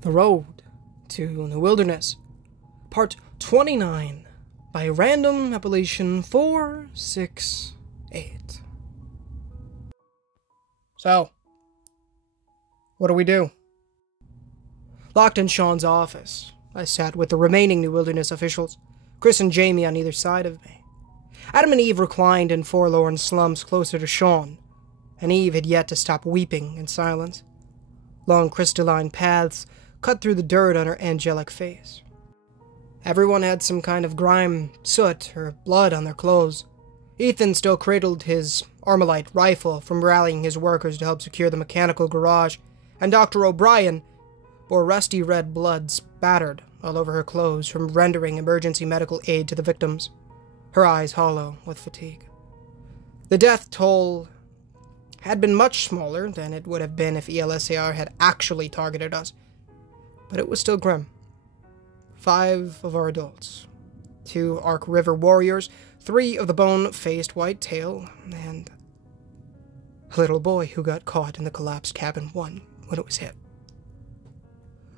The Road to the Wilderness, Part 29, by random appellation 468. So, what do we do? Locked in Sean's office, I sat with the remaining New Wilderness officials, Chris and Jamie on either side of me. Adam and Eve reclined in forlorn slumps closer to Sean, and Eve had yet to stop weeping in silence. Long crystalline paths cut through the dirt on her angelic face. Everyone had some kind of grime, soot, or blood on their clothes. Ethan still cradled his Armalite rifle from rallying his workers to help secure the mechanical garage, and Dr. O'Brien bore rusty red blood spattered all over her clothes from rendering emergency medical aid to the victims, her eyes hollow with fatigue. The death toll had been much smaller than it would have been if ELSAR had actually targeted us, but it was still grim. 5 of our adults, 2 Ark River warriors, 3 of the bone-faced whitetail, and a little boy who got caught in the collapsed cabin 1 when it was hit.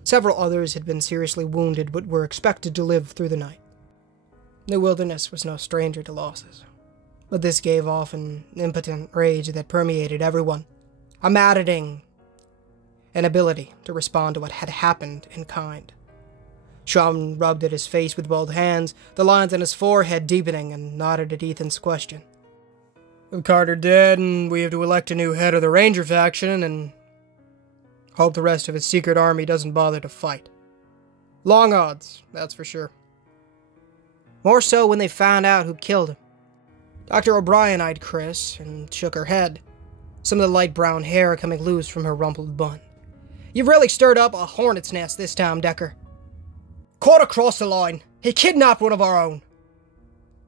Several others had been seriously wounded but were expected to live through the night. The wilderness was no stranger to losses, but this gave off an impotent rage that permeated everyone, a maddening inability to respond to what had happened in kind. Sean rubbed at his face with both hands, the lines on his forehead deepening, and nodded at Ethan's question. With Carter dead, and we have to elect a new head of the Ranger faction, and hope the rest of his secret army doesn't bother to fight. Long odds, that's for sure. More so when they found out who killed him. Dr. O'Brien eyed Chris and shook her head, some of the light brown hair coming loose from her rumpled bun. You've really stirred up a hornet's nest this time, Decker. Caught across the line. He kidnapped one of our own.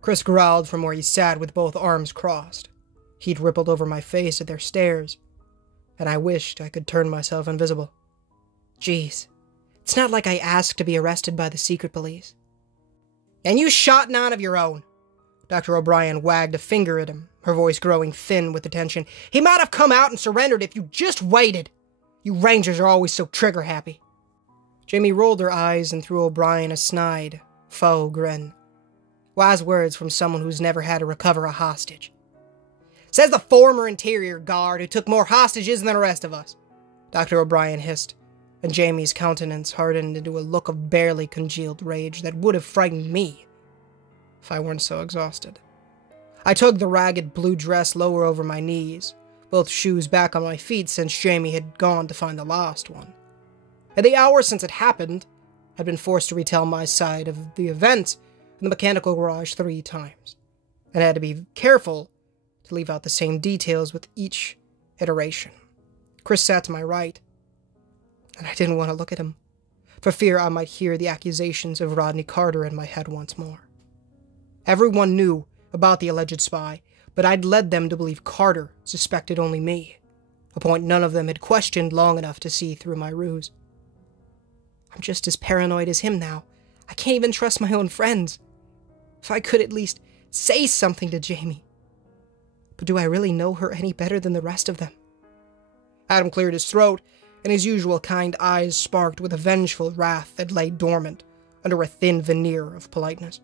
Chris growled from where he sat with both arms crossed. Heat rippled over my face at their stares, and I wished I could turn myself invisible. Jeez, it's not like I asked to be arrested by the secret police. And you shot none of your own. Dr. O'Brien wagged a finger at him, her voice growing thin with the tension. He might have come out and surrendered if you just waited. You Rangers are always so trigger-happy. Jamie rolled her eyes and threw O'Brien a snide, faux grin. Wise words from someone who's never had to recover a hostage. Says the former Interior Guard who took more hostages than the rest of us, Dr. O'Brien hissed, and Jamie's countenance hardened into a look of barely congealed rage that would have frightened me if I weren't so exhausted. I tugged the ragged blue dress lower over my knees, both shoes back on my feet since Jamie had gone to find the last one. In the hour since it happened, I'd been forced to retell my side of the event in the mechanical garage 3 times, and had to be careful to leave out the same details with each iteration. Chris sat to my right, and I didn't want to look at him, for fear I might hear the accusations of Rodney Carter in my head once more. Everyone knew about the alleged spy, but I'd led them to believe Carter suspected only me, a point none of them had questioned long enough to see through my ruse. I'm just as paranoid as him now. I can't even trust my own friends. If I could at least say something to Jamie. But do I really know her any better than the rest of them? Adam cleared his throat, and his usual kind eyes sparked with a vengeful wrath that lay dormant under a thin veneer of politeness.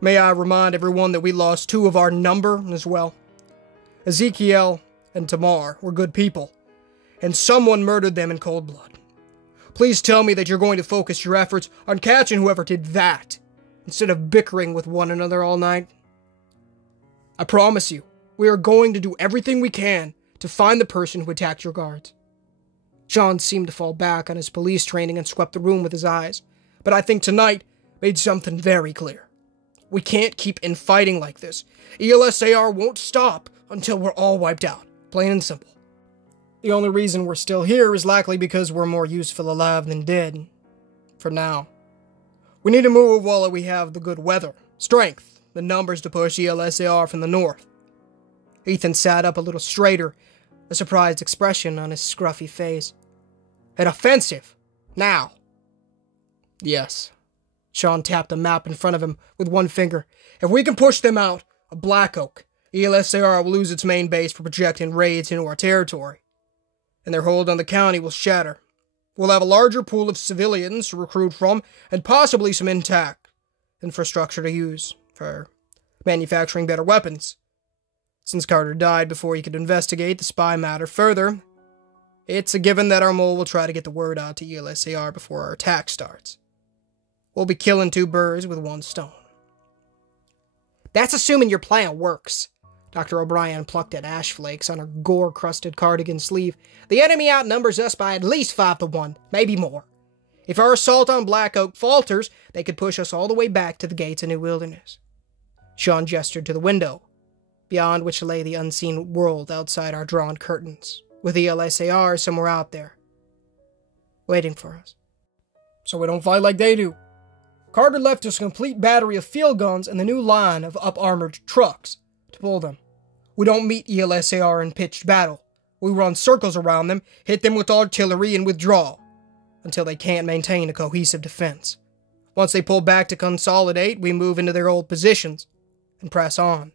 May I remind everyone that we lost 2 of our number as well. Ezekiel and Tamar were good people, and someone murdered them in cold blood. Please tell me that you're going to focus your efforts on catching whoever did that, instead of bickering with one another all night. I promise you, we are going to do everything we can to find the person who attacked your guards. Sean seemed to fall back on his police training and swept the room with his eyes, but I think tonight made something very clear. We can't keep infighting like this. ELSAR won't stop until we're all wiped out, plain and simple. The only reason we're still here is likely because we're more useful alive than dead. For now. We need to move while we have the good weather, strength, the numbers to push ELSAR from the north. Ethan sat up a little straighter, a surprised expression on his scruffy face. An offensive! Now! Yes. Sean tapped a map in front of him with one finger. If we can push them out, a Black Oak, ELSAR will lose its main base for projecting raids into our territory, and their hold on the county will shatter We'll have a larger pool of civilians to recruit from, and possibly some intact infrastructure to use for manufacturing better weapons. Since Carter died before he could investigate the spy matter further, it's a given that our mole will try to get the word out to ELSAR before our attack starts. We'll be killing 2 birds with 1 stone. That's assuming your plan works. Dr. O'Brien plucked at ash flakes on her gore-crusted cardigan sleeve. The enemy outnumbers us by at least 5-1, maybe more. If our assault on Black Oak falters, they could push us all the way back to the gates of New Wilderness. Sean gestured to the window, beyond which lay the unseen world outside our drawn curtains, with the LSAR somewhere out there, waiting for us. So we don't fight like they do. Carter left us a complete battery of field guns and the new line of up-armored trucks to pull them. We don't meet ELSAR in pitched battle. We run circles around them, hit them with artillery, and withdraw, until they can't maintain a cohesive defense. Once they pull back to consolidate, we move into their old positions and press on.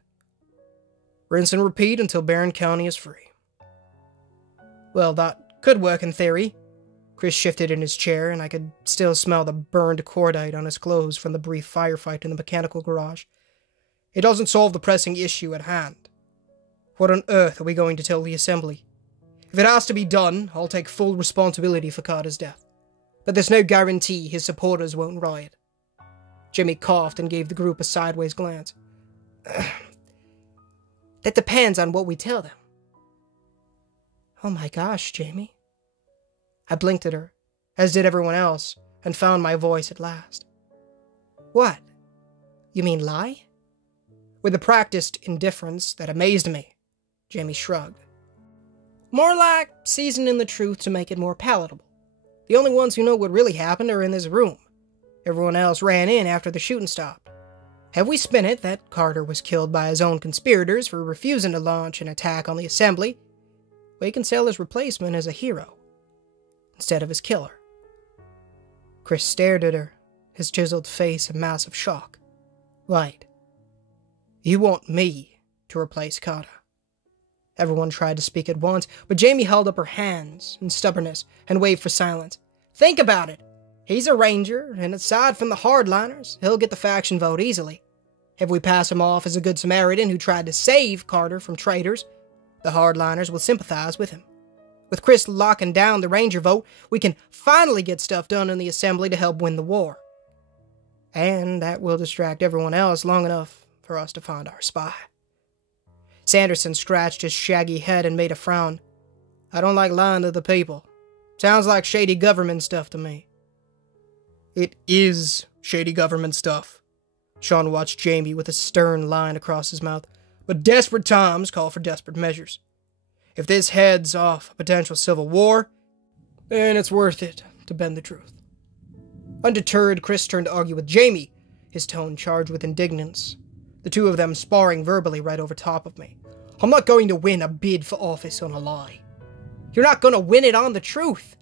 Rinse and repeat until Barron County is free. Well, that could work in theory. Chris shifted in his chair, and I could still smell the burned cordite on his clothes from the brief firefight in the mechanical garage. It doesn't solve the pressing issue at hand. What on earth are we going to tell the assembly? If it has to be done, I'll take full responsibility for Carter's death. But there's no guarantee his supporters won't riot. Jimmy coughed and gave the group a sideways glance. That depends on what we tell them. Oh my gosh, Jamie. I blinked at her, as did everyone else, and found my voice at last. What? You mean lie? With a practiced indifference that amazed me, Jamie shrugged. More like seasoning the truth to make it more palatable. The only ones who know what really happened are in this room. Everyone else ran in after the shooting stopped. Have we spin it that Carter was killed by his own conspirators for refusing to launch an attack on the assembly, we can sell his replacement as a hero, instead of his killer. Chris stared at her, his chiseled face a mass of shock. Right. You want me to replace Carter? Everyone tried to speak at once, but Jamie held up her hands in stubbornness and waved for silence. Think about it. He's a ranger, and aside from the hardliners, he'll get the faction vote easily. If we pass him off as a good Samaritan who tried to save Carter from traitors, the hardliners will sympathize with him. With Chris locking down the ranger vote, we can finally get stuff done in the assembly to help win the war. And that will distract everyone else long enough for us to find our spy. Sanderson scratched his shaggy head and made a frown. I don't like lying to the people. Sounds like shady government stuff to me. It is shady government stuff. Sean watched Jamie with a stern line across his mouth. But desperate times call for desperate measures. If this heads off a potential civil war, then it's worth it to bend the truth. Undeterred, Chris turned to argue with Jamie, his tone charged with indignance, the two of them sparring verbally right over top of me. I'm not going to win a bid for office on a lie. You're not going to win it on the truth.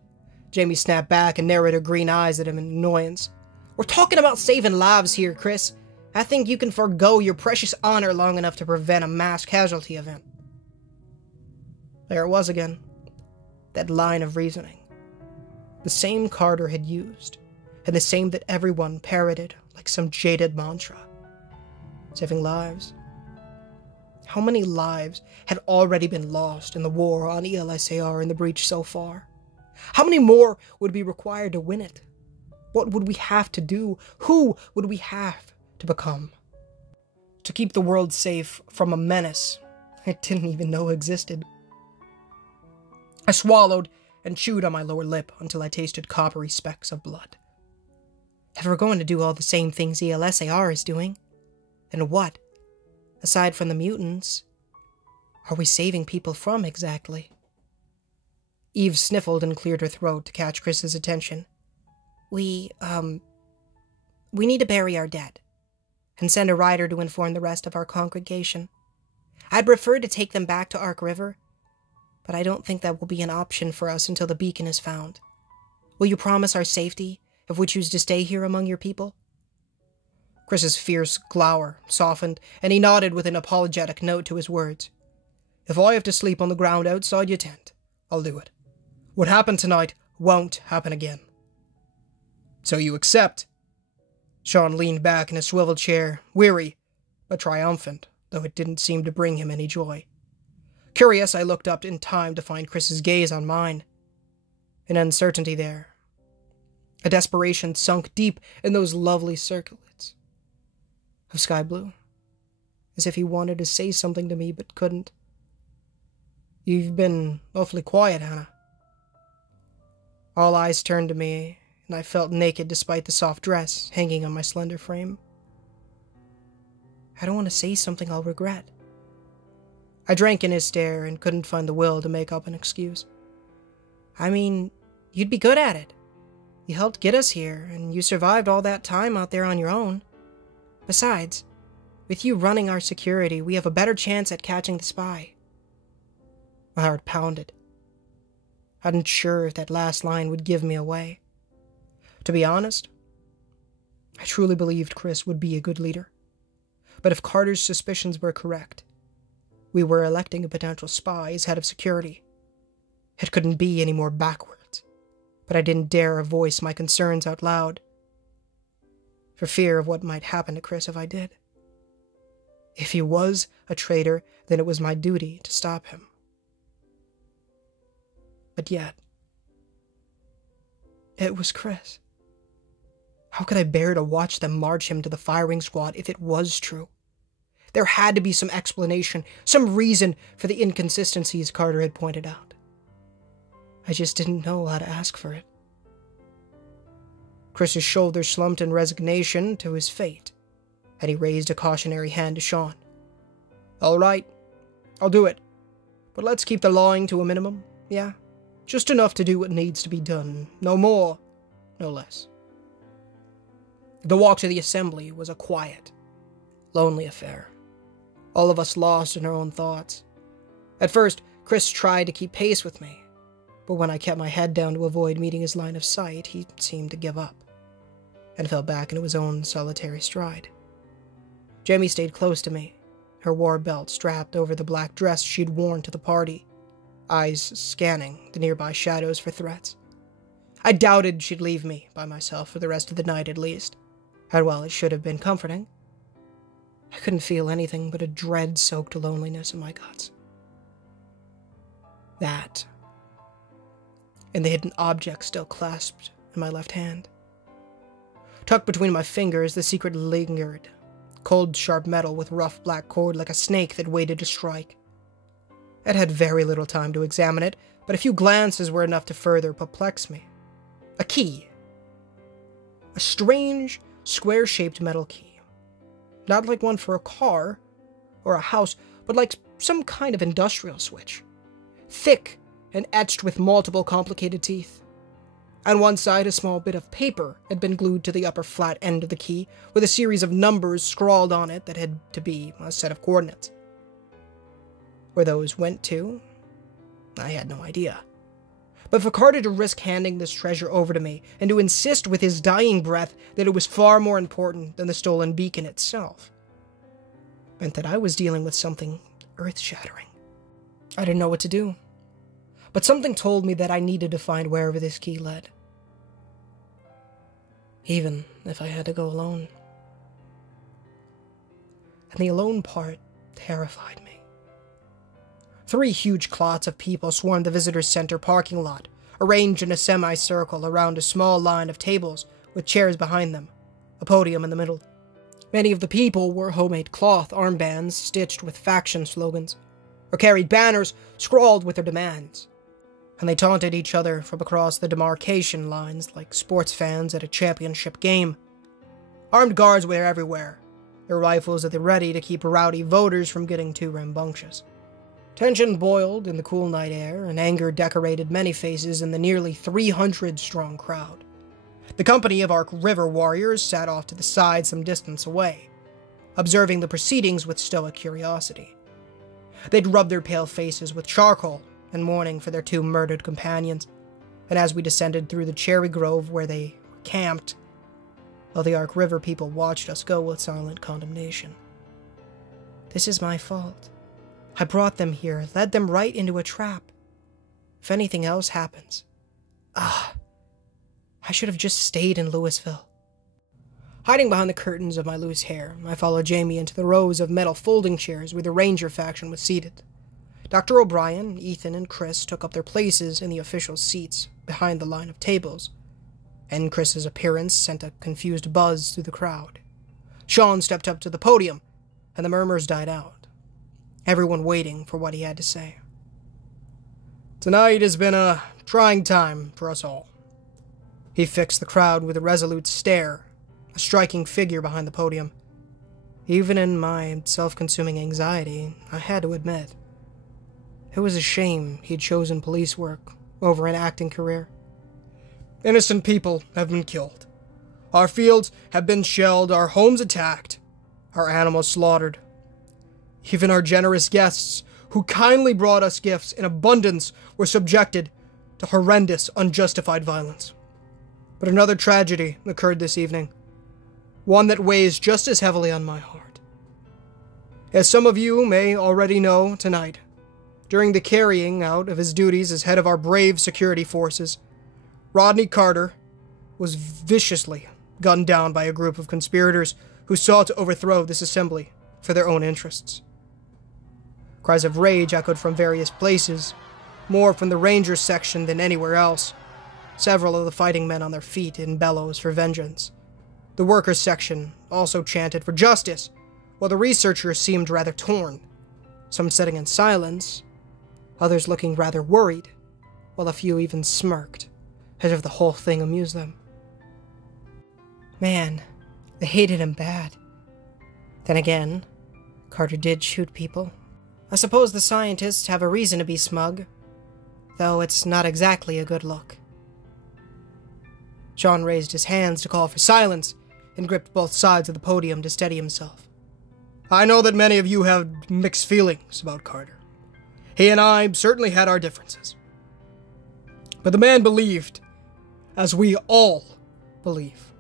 Jamie snapped back and narrowed her green eyes at him in annoyance. We're talking about saving lives here, Chris. I think you can forgo your precious honor long enough to prevent a mass casualty event. There it was again. That line of reasoning. The same Carter had used, and the same that everyone parroted like some jaded mantra. Saving lives. How many lives had already been lost in the war on ELSAR in the breach so far? How many more would be required to win it? What would we have to do? Who would we have to become? To keep the world safe from a menace it didn't even know existed. I swallowed and chewed on my lower lip until I tasted coppery specks of blood. If we're going to do all the same things ELSAR is doing, then what, aside from the mutants, are we saving people from exactly? Eve sniffled and cleared her throat to catch Chris's attention. We need to bury our dead, and send a rider to inform the rest of our congregation. I'd prefer to take them back to Ark River, but I don't think that will be an option for us until the beacon is found. Will you promise our safety if we choose to stay here among your people? Chris's fierce glower softened, and he nodded with an apologetic note to his words. If I have to sleep on the ground outside your tent, I'll do it. What happened tonight won't happen again. So you accept? Sean leaned back in a swivel chair, weary, but triumphant, though it didn't seem to bring him any joy. Curious, I looked up in time to find Chris's gaze on mine. An uncertainty there. A desperation sunk deep in those lovely circlets of sky blue, as if he wanted to say something to me but couldn't. You've been awfully quiet, Hannah. All eyes turned to me, and I felt naked despite the soft dress hanging on my slender frame. I don't want to say something I'll regret. I drank in his stare and couldn't find the will to make up an excuse. I mean, you'd be good at it. You helped get us here, and you survived all that time out there on your own. Besides, with you running our security, we have a better chance at catching the spy. My heart pounded. I wasn't sure if that last line would give me away. To be honest, I truly believed Chris would be a good leader. But if Carter's suspicions were correct, we were electing a potential spy as head of security. It couldn't be any more backwards, but I didn't dare voice my concerns out loud, for fear of what might happen to Chris if I did. If he was a traitor, then it was my duty to stop him. But yet, it was Chris. How could I bear to watch them march him to the firing squad if it was true? There had to be some explanation, some reason for the inconsistencies Carter had pointed out. I just didn't know how to ask for it. Chris's shoulders slumped in resignation to his fate, and he raised a cautionary hand to Sean. All right, I'll do it. But let's keep the lying to a minimum, yeah? Just enough to do what needs to be done. No more, no less. The walk to the assembly was a quiet, lonely affair. All of us lost in our own thoughts. At first, Chris tried to keep pace with me, but when I kept my head down to avoid meeting his line of sight, he seemed to give up, and fell back into his own solitary stride. Jamie stayed close to me, her war belt strapped over the black dress she'd worn to the party, eyes scanning the nearby shadows for threats. I doubted she'd leave me by myself for the rest of the night at least, and while it should have been comforting, I couldn't feel anything but a dread-soaked loneliness in my guts. That, and the hidden object still clasped in my left hand. Tucked between my fingers, the secret lingered, cold, sharp metal with rough black cord like a snake that waited to strike. I'd had very little time to examine it, but a few glances were enough to further perplex me. A key. A strange, square-shaped metal key. Not like one for a car or a house, but like some kind of industrial switch. Thick and etched with multiple complicated teeth. On one side, a small bit of paper had been glued to the upper flat end of the key, with a series of numbers scrawled on it that had to be a set of coordinates. Where those went to, I had no idea. But for Carter to risk handing this treasure over to me, and to insist with his dying breath that it was far more important than the stolen beacon itself, meant that I was dealing with something earth-shattering. I didn't know what to do, but something told me that I needed to find wherever this key led. Even if I had to go alone. And the alone part terrified me. 3 huge clots of people swarmed the visitor center parking lot, arranged in a semicircle around a small line of tables with chairs behind them, a podium in the middle. Many of the people wore homemade cloth armbands stitched with faction slogans, or carried banners scrawled with their demands, and they taunted each other from across the demarcation lines like sports fans at a championship game. Armed guards were everywhere, their rifles at the ready to keep rowdy voters from getting too rambunctious. Tension boiled in the cool night air, and anger decorated many faces in the nearly 300-strong crowd. The company of Ark River warriors sat off to the side some distance away, observing the proceedings with stoic curiosity. They'd rub their pale faces with charcoal in mourning for their 2 murdered companions, and as we descended through the cherry grove where they were camped, while the Ark River people watched us go with silent condemnation. This is my fault. I brought them here, led them right into a trap. If anything else happens, I should have just stayed in Louisville. Hiding behind the curtains of my loose hair, I followed Jamie into the rows of metal folding chairs where the Ranger faction was seated. Dr. O'Brien, Ethan, and Chris took up their places in the official seats behind the line of tables, and Chris's appearance sent a confused buzz through the crowd. Sean stepped up to the podium, and the murmurs died out, everyone waiting for what he had to say. Tonight has been a trying time for us all. He fixed the crowd with a resolute stare, a striking figure behind the podium. Even in my self-consuming anxiety, I had to admit, it was a shame he'd chosen police work over an acting career. Innocent people have been killed. Our fields have been shelled, our homes attacked, our animals slaughtered. Even our generous guests, who kindly brought us gifts in abundance, were subjected to horrendous, unjustified violence. But another tragedy occurred this evening, one that weighs just as heavily on my heart. As some of you may already know tonight, during the carrying out of his duties as head of our brave security forces, Rodney Carter was viciously gunned down by a group of conspirators who sought to overthrow this assembly for their own interests. Cries of rage echoed from various places, more from the Rangers section than anywhere else, several of the fighting men on their feet in bellows for vengeance. The workers section also chanted for justice, while the researchers seemed rather torn, some sitting in silence, others looking rather worried, while a few even smirked, as if the whole thing amused them. Man, they hated him bad. Then again, Carter did shoot people. I suppose the scientists have a reason to be smug, though it's not exactly a good look. Sean raised his hands to call for silence and gripped both sides of the podium to steady himself. I know that many of you have mixed feelings about Carter. He and I certainly had our differences. But the man believed, as we all believe,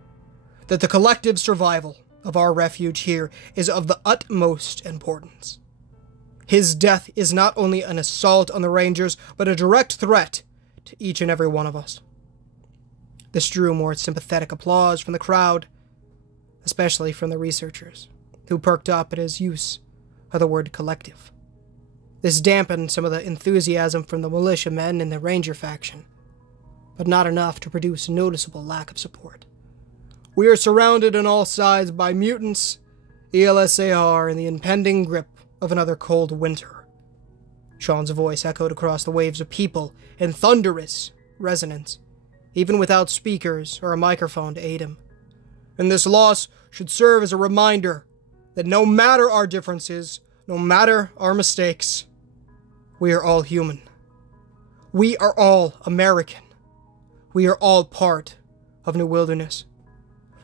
that the collective survival of our refuge here is of the utmost importance. His death is not only an assault on the Rangers, but a direct threat to each and every one of us. This drew more sympathetic applause from the crowd, especially from the researchers, who perked up at his use of the word collective. This dampened some of the enthusiasm from the militiamen in the Ranger faction, but not enough to produce a noticeable lack of support. We are surrounded on all sides by mutants, ELSAR, and the impending grip of another cold winter. Sean's voice echoed across the waves of people in thunderous resonance, even without speakers or a microphone to aid him. And this loss should serve as a reminder that no matter our differences, no matter our mistakes, we are all human. We are all American. We are all part of New Wilderness.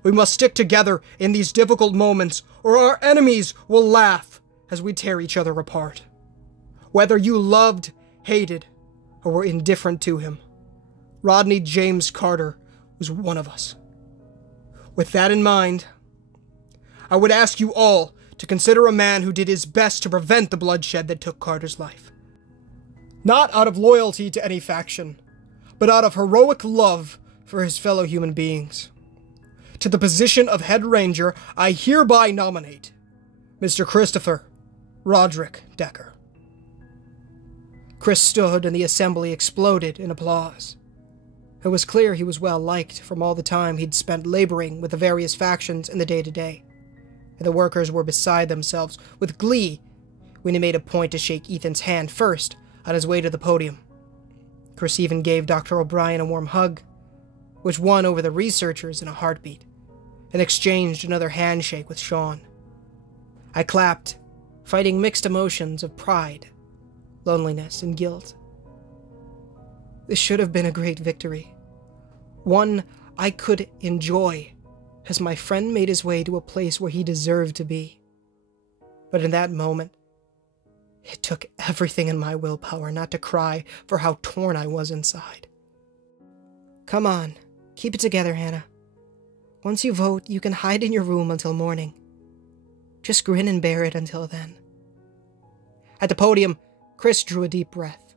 We must stick together in these difficult moments, or our enemies will laugh as we tear each other apart. Whether you loved, hated, or were indifferent to him, Rodney James Carter was one of us. With that in mind, I would ask you all to consider a man who did his best to prevent the bloodshed that took Carter's life. Not out of loyalty to any faction, but out of heroic love for his fellow human beings. To the position of head ranger, I hereby nominate Mr. Christopher Roderick Decker. Chris stood and the assembly exploded in applause. It was clear he was well liked from all the time he'd spent laboring with the various factions in the day-to-day, and the workers were beside themselves with glee when he made a point to shake Ethan's hand first on his way to the podium. Chris even gave Dr. O'Brien a warm hug, which won over the researchers in a heartbeat, and exchanged another handshake with Sean. I clapped, fighting mixed emotions of pride, loneliness, and guilt. This should have been a great victory, one I could enjoy as my friend made his way to a place where he deserved to be. But in that moment, it took everything in my willpower not to cry for how torn I was inside. Come on, keep it together, Hannah. Once you vote, you can hide in your room until morning. Just grin and bear it until then. At the podium, Chris drew a deep breath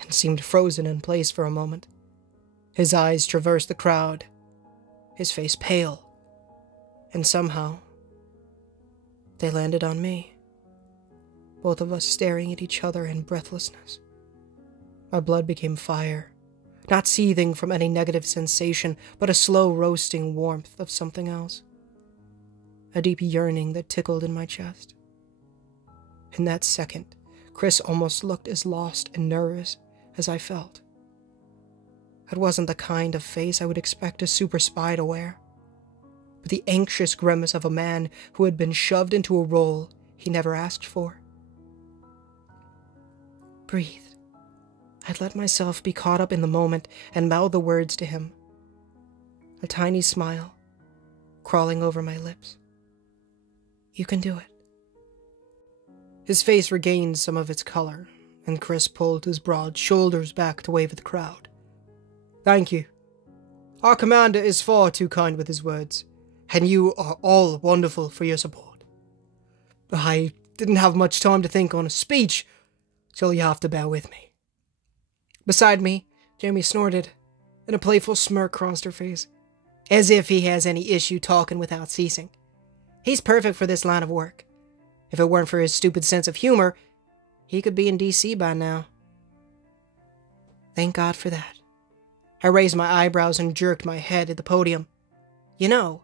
and seemed frozen in place for a moment. His eyes traversed the crowd, his face pale, and somehow they landed on me, both of us staring at each other in breathlessness. Our blood became fire, not seething from any negative sensation, but a slow roasting warmth of something else. A deep yearning that tickled in my chest. In that second, Chris almost looked as lost and nervous as I felt. It wasn't the kind of face I would expect a super spy to wear, but the anxious grimace of a man who had been shoved into a role he never asked for. Breathe. I'd let myself be caught up in the moment and mouth the words to him. A tiny smile crawling over my lips. You can do it. His face regained some of its color, and Chris pulled his broad shoulders back to wave at the crowd. Thank you. Our commander is far too kind with his words, and you are all wonderful for your support. I didn't have much time to think on a speech, so you have to bear with me. Beside me, Jamie snorted, and a playful smirk crossed her face, as if he has any issue talking without ceasing. He's perfect for this line of work. If it weren't for his stupid sense of humor, he could be in DC by now. Thank God for that. I raised my eyebrows and jerked my head at the podium. You know,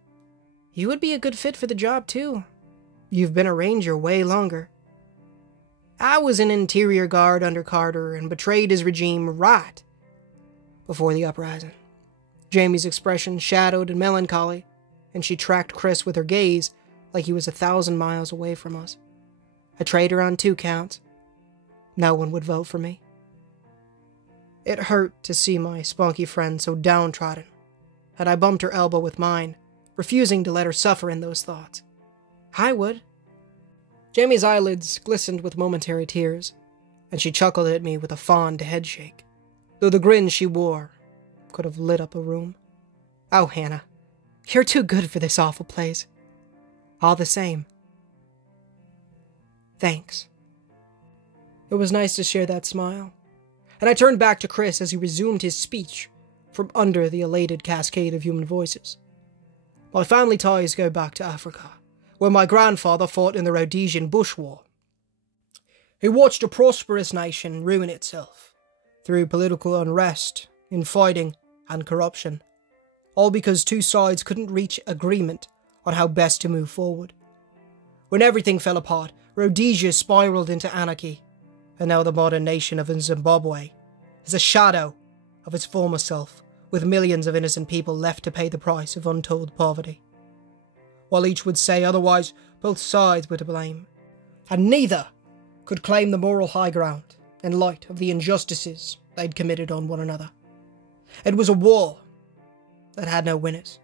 you would be a good fit for the job too. You've been a ranger way longer. I was an interior guard under Carter and betrayed his regime right before the uprising. Jamie's expression shadowed and melancholy, and she tracked Chris with her gaze like he was 1,000 miles away from us. A traitor on 2 counts. No one would vote for me. It hurt to see my spunky friend so downtrodden, and I bumped her elbow with mine, refusing to let her suffer in those thoughts. I would. Jamie's eyelids glistened with momentary tears, and she chuckled at me with a fond headshake, though the grin she wore could have lit up a room. Oh, Hannah, you're too good for this awful place. All the same. Thanks. It was nice to share that smile, and I turned back to Chris as he resumed his speech from under the elated cascade of human voices. My family ties go back to Africa, where my grandfather fought in the Rhodesian Bush War. He watched a prosperous nation ruin itself through political unrest, infighting, and corruption, all because 2 sides couldn't reach agreement on how best to move forward. When everything fell apart, Rhodesia spiraled into anarchy, and now the modern nation of Zimbabwe is a shadow of its former self, with millions of innocent people left to pay the price of untold poverty. While each would say otherwise, both sides were to blame, and neither could claim the moral high ground in light of the injustices they'd committed on one another. It was a war that had no winners.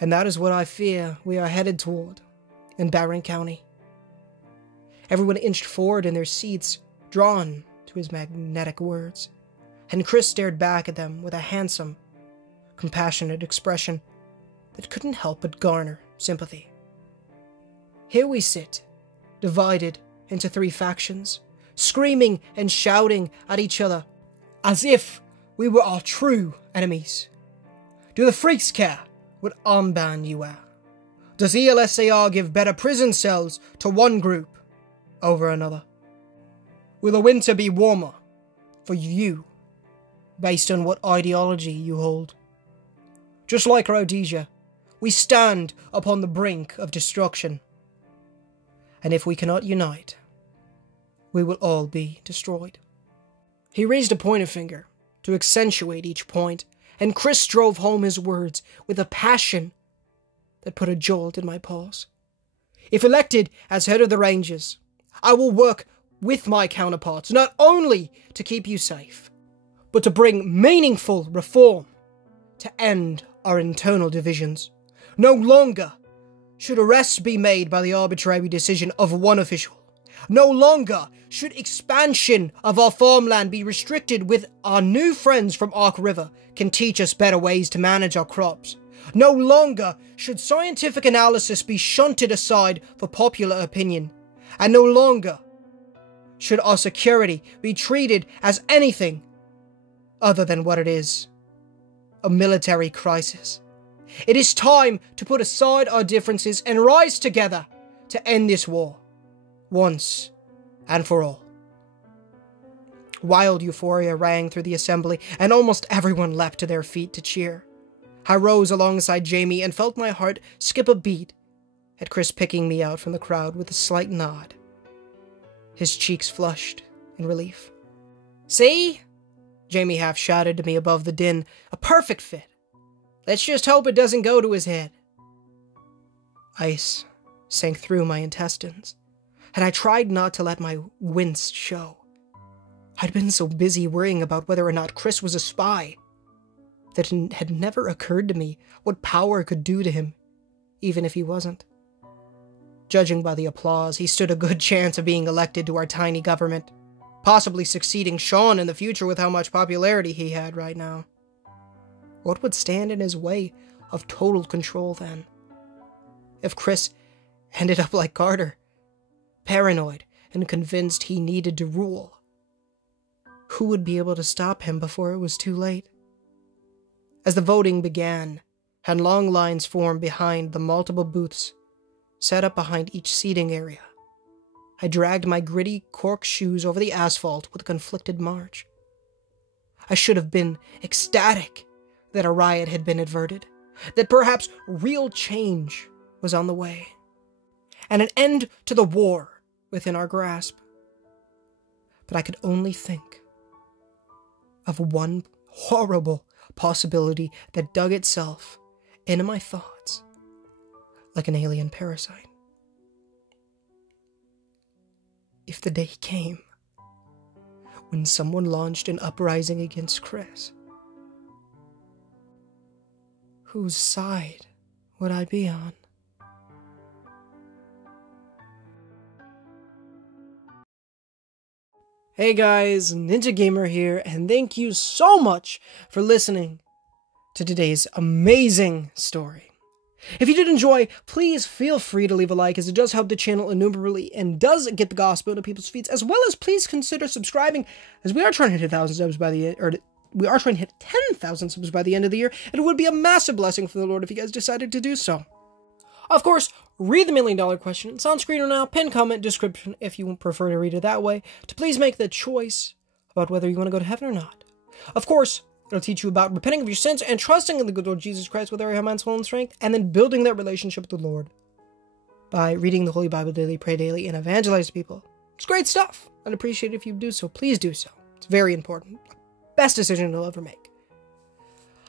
And that is what I fear we are headed toward in Barron County. Everyone inched forward in their seats, drawn to his magnetic words, and Chris stared back at them with a handsome, compassionate expression that couldn't help but garner sympathy. Here we sit, divided into 3 factions, screaming and shouting at each other as if we were our true enemies. Do the freaks care what armband you wear? Does ELSAR give better prison cells to one group over another? Will the winter be warmer for you based on what ideology you hold? Just like Rhodesia, we stand upon the brink of destruction. And if we cannot unite, we will all be destroyed. He raised a pointer finger to accentuate each point, and Chris drove home his words with a passion that put a jolt in my pulse. If elected as head of the Rangers, I will work with my counterparts not only to keep you safe, but to bring meaningful reform to end our internal divisions. No longer should arrests be made by the arbitrary decision of one official. No longer should expansion of our farmland be restricted with our new friends from Ark River can teach us better ways to manage our crops. No longer should scientific analysis be shunted aside for popular opinion. And no longer should our security be treated as anything other than what it is, a military crisis. It is time to put aside our differences and rise together to end this war, once and for all. Wild euphoria rang through the assembly, and almost everyone leapt to their feet to cheer. I rose alongside Jamie and felt my heart skip a beat at Chris picking me out from the crowd with a slight nod. His cheeks flushed in relief. "See?" Jamie half shouted to me above the din. "A perfect fit. Let's just hope it doesn't go to his head." Ice sank through my intestines, and I tried not to let my wince show. I'd been so busy worrying about whether or not Chris was a spy that it had never occurred to me what power could do to him, even if he wasn't. Judging by the applause, he stood a good chance of being elected to our tiny government, possibly succeeding Sean in the future with how much popularity he had right now. What would stand in his way of total control then? If Chris ended up like Carter, paranoid and convinced he needed to rule, who would be able to stop him before it was too late? As the voting began, and long lines formed behind the multiple booths set up behind each seating area, I dragged my gritty cork shoes over the asphalt with a conflicted march. I should have been ecstatic that a riot had been averted, that perhaps real change was on the way, and an end to the war within our grasp. But I could only think of one horrible possibility that dug itself into my thoughts like an alien parasite. If the day came when someone launched an uprising against Chris, whose side would I be on? Hey guys, Ninja Gamer here, and thank you so much for listening to today's amazing story. If you did enjoy, please feel free to leave a like, as it does help the channel innumerably and does get the gospel into people's feeds, as well as please consider subscribing, as we are trying to hit 1,000 subs by the end, or we are trying to hit 10,000 subs by the end of the year, and it would be a massive blessing from the Lord if you guys decided to do so. Of course, read the $1 Million question. It's on screen right now, pinned comment, description, if you prefer to read it that way, to please make the choice about whether you want to go to heaven or not. Of course, it'll teach you about repenting of your sins and trusting in the good Lord Jesus Christ with every mind, soul, and strength, and then building that relationship with the Lord by reading the Holy Bible daily, pray daily, and evangelize people. It's great stuff. I'd appreciate it if you do so. Please do so. It's very important. Best decision you'll ever make.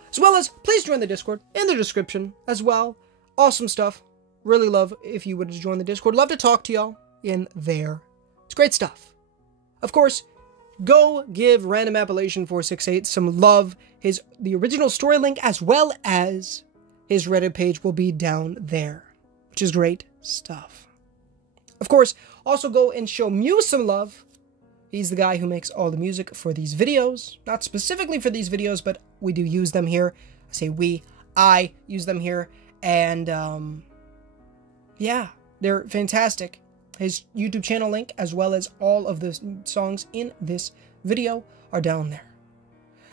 As well as, please join the Discord in the description as well. Awesome stuff. Really love if you would join the Discord. Love to talk to y'all in there. It's great stuff. Of course, go give Random Appellation 468 some love. The original story link as well as his Reddit page will be down there, which is great stuff. Of course, also go and show Muse some love. He's the guy who makes all the music for these videos. Not specifically for these videos, but we do use them here. I say we. I use them here. And, yeah, they're fantastic. His YouTube channel link, as well as all of the songs in this video, are down there.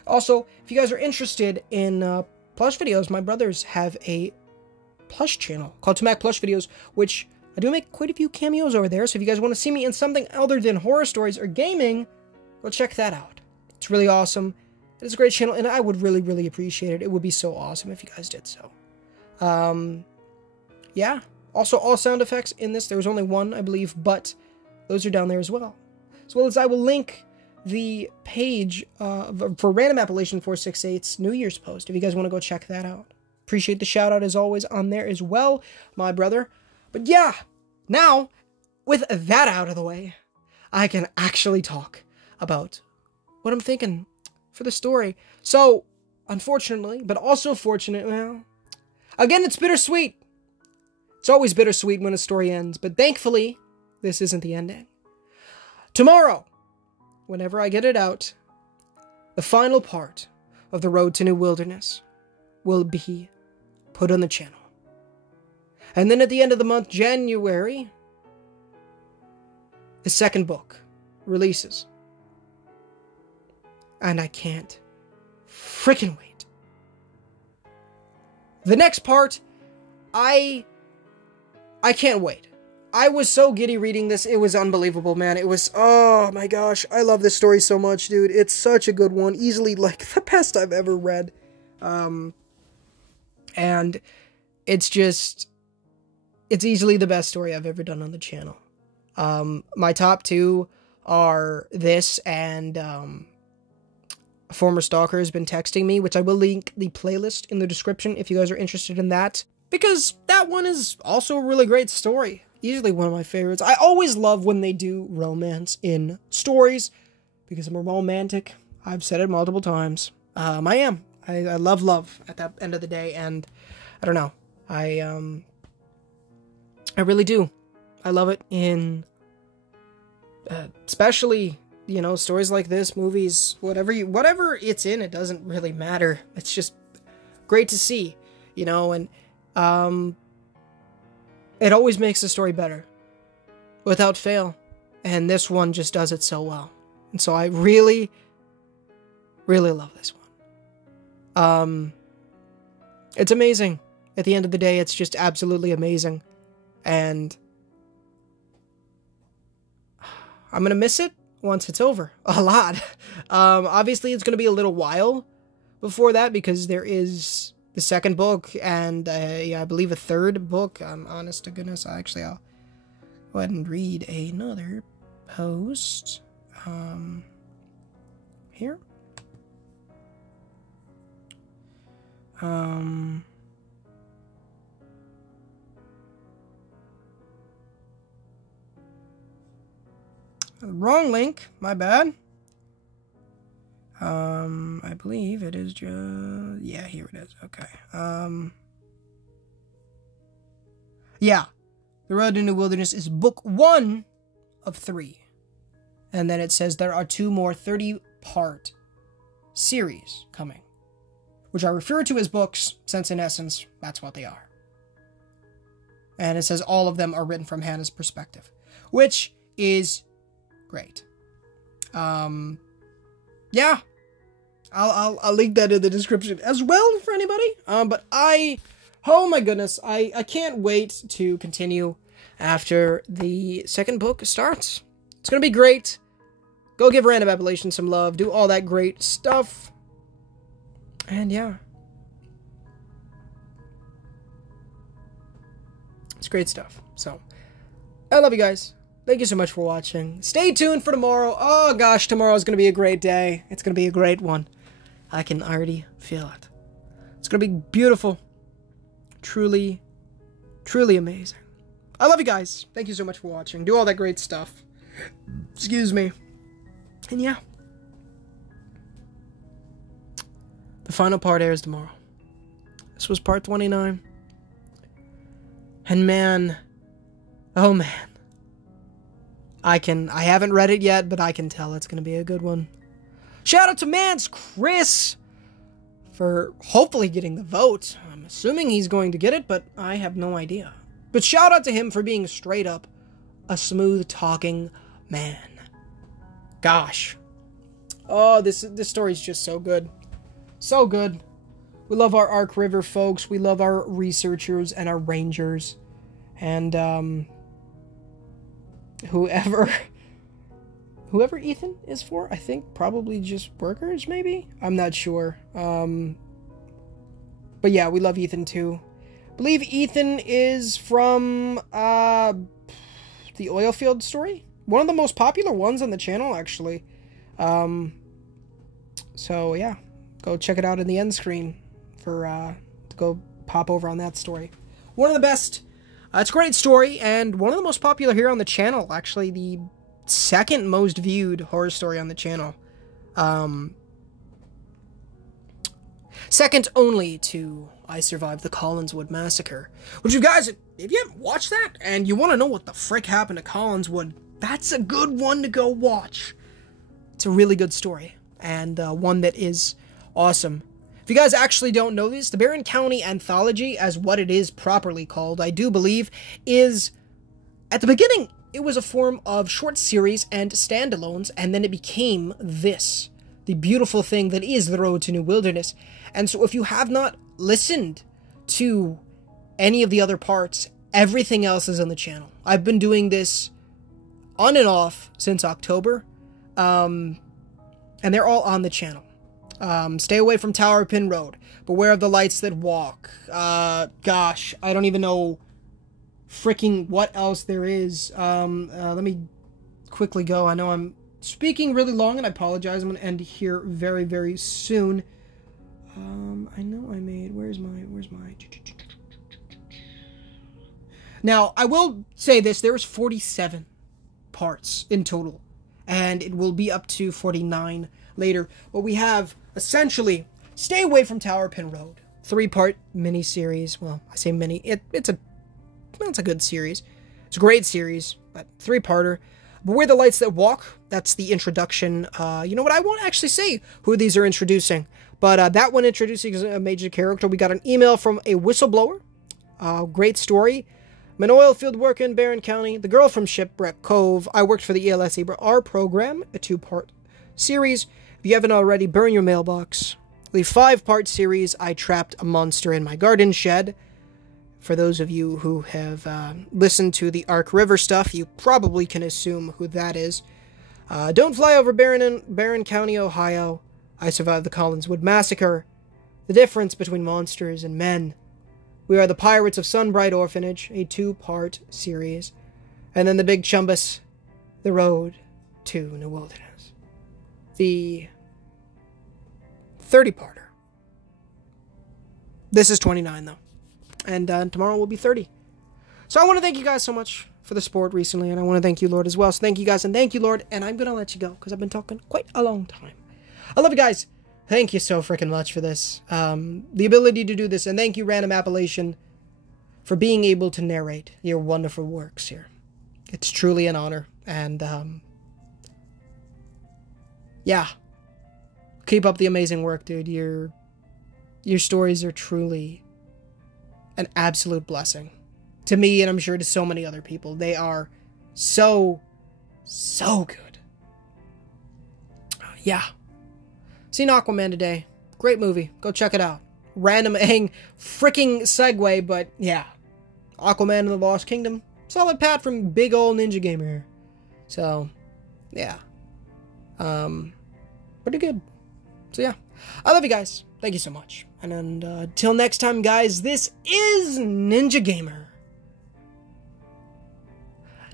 Also, if you guys are interested in plush videos, my brothers have a plush channel called Tomac Plush Videos, which I do make quite a few cameos over there. So if you guys want to see me in something other than horror stories or gaming, go check that out. It's really awesome. It's a great channel, and I would really, really appreciate it. It would be so awesome if you guys did so. Yeah. Also, all sound effects in this, there was only one, I believe, but those are down there as well. As well as I will link the page for Random Appellation 468's New Year's post, if you guys want to go check that out. Appreciate the shout out as always on there as well, my brother. But yeah, now, with that out of the way, I can actually talk about what I'm thinking for the story. So, unfortunately, but also fortunate, well, again, it's bittersweet. It's always bittersweet when a story ends, but thankfully, this isn't the ending. Tomorrow, whenever I get it out, the final part of the Road to New Wilderness will be put on the channel. And then at the end of the month, January, the second book releases. And I can't freaking wait. The next part, I can't wait. I was so giddy reading this. It was unbelievable, man. It was, oh my gosh. I love this story so much, dude. It's such a good one. Easily, like, the best I've ever read. And it's just, it's easily the best story I've ever done on the channel. My top two are this and, a former stalker has been texting me, which I will link the playlist in the description if you guys are interested in that. Because that one is also a really great story. Easily one of my favorites. I always love when they do romance in stories, because I'm a romantic. I've said it multiple times. I am. I love love at that end of the day, and I don't know. I really do. I love it in, especially, you know, stories like this, movies, whatever it's in, it doesn't really matter. It's just great to see, you know, and it always makes the story better, without fail, and this one just does it so well. And so I really, really love this one. It's amazing. At the end of the day, it's just absolutely amazing, and I'm gonna miss it once it's over. A lot. Obviously, it's gonna be a little while before that, because there is the second book, and yeah, I believe a third book. Honest to goodness, I'll go ahead and read another post. Here. Wrong link, my bad. I believe it is just, yeah, here it is, okay. Yeah, The Road to New Wilderness is book 1 of 3. And then it says there are 2 more 30-part series coming, which I refer to as books, since in essence, that's what they are. And it says all of them are written from Hannah's perspective, which is great. Yeah. I'll link that in the description as well for anybody. But oh my goodness, I can't wait to continue after the second book starts. It's gonna be great. Go give Random Appellation some love, do all that great stuff. And yeah. It's great stuff. So, I love you guys. Thank you so much for watching. Stay tuned for tomorrow. Oh gosh, tomorrow's gonna be a great day. It's gonna be a great one. I can already feel it. It's gonna be beautiful. Truly, truly amazing. I love you guys. Thank you so much for watching. Do all that great stuff. Excuse me. And yeah. The final part airs tomorrow. This was part 29. And man, oh man. I haven't read it yet, but I can tell it's gonna be a good one. Shout out to Mance Chris for hopefully getting the vote. I'm assuming he's going to get it, but I have no idea. But shout out to him for being straight up a smooth talking man. Gosh. Oh, this story's just so good. So good. We love our Ark River folks. We love our researchers and our rangers. And whoever Ethan is for, I think probably just workers, maybe? I'm not sure. But yeah, we love Ethan too. I believe Ethan is from the oil field story. One of the most popular ones on the channel, actually. So yeah, go check it out in the end screen for to go pop over on that story. One of the best. It's a great story, and one of the most popular here on the channel. Actually, the second most viewed horror story on the channel. Second only to I Survived the Collinswood Massacre. Which, you guys, if you haven't watched that, and you want to know what the frick happened to Collinswood, that's a good one to go watch. It's a really good story, and one that is awesome. If you guys actually don't know this, the Barron County Anthology, as what it is properly called, I do believe, is, at the beginning, it was a form of short series and standalones, and then it became this. the beautiful thing that is the road to New Wilderness. And so if you have not listened to any of the other parts, everything else is on the channel. I've been doing this on and off since October, and they're all on the channel. Stay away from Tower Pin Road. Beware of the lights that walk. Gosh, I don't even know freaking what else there is. Let me quickly go. I know I'm speaking really long, and I apologize. I'm going to end here very, very soon. I know I made... Where's my... Now, I will say this. There's 47 parts in total, and it will be up to 49 later. But we have, essentially, Stay Away from Tower Pin Road. 3-part mini-series. Well, I say mini. It's a good series. It's a great series, but 3-parter. Beware the Lights That Walk. That's the introduction. You know what? I won't actually say who these are introducing, but that one introducing a major character. We got an email from a whistleblower. Great story. I'm an oil field worker in Barron County. The girl from Shipwreck Cove. I worked for the ELS ABRA program, a 2-part series. If you haven't already, burn your mailbox. The 5-part series, I trapped a monster in my garden shed. For those of you who have listened to the Ark River stuff, you probably can assume who that is. Don't Fly Over Barron County, Ohio. I Survived the Collinswood Massacre. The Difference Between Monsters and Men. We Are the Pirates of Sunbright Orphanage, a 2-part series. And then the Big Chumbus, The Road to New Wilderness. The 30-parter. This is 29, though. And tomorrow will be 30. So I want to thank you guys so much for the support recently, and I want to thank you, Lord, as well. So thank you guys, and thank you, Lord, and I'm going to let you go, because I've been talking quite a long time. I love you guys. Thank you so freaking much for this. The ability to do this, and thank you, Random Appellation, for being able to narrate your wonderful works here. It's truly an honor, and, yeah. Keep up the amazing work, dude. Your stories are truly an absolute blessing to me, and I'm sure to so many other people. They are so good. Yeah. Seen Aquaman today. Great movie. Go check it out. Random freaking segue, but yeah. Aquaman and the Lost Kingdom. Solid pat from big ol' Ninja Gamer here. So, yeah. Pretty good. So yeah. I love you guys. Thank you so much. And until next time, guys, this is Ninja Gamer.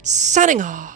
Signing off.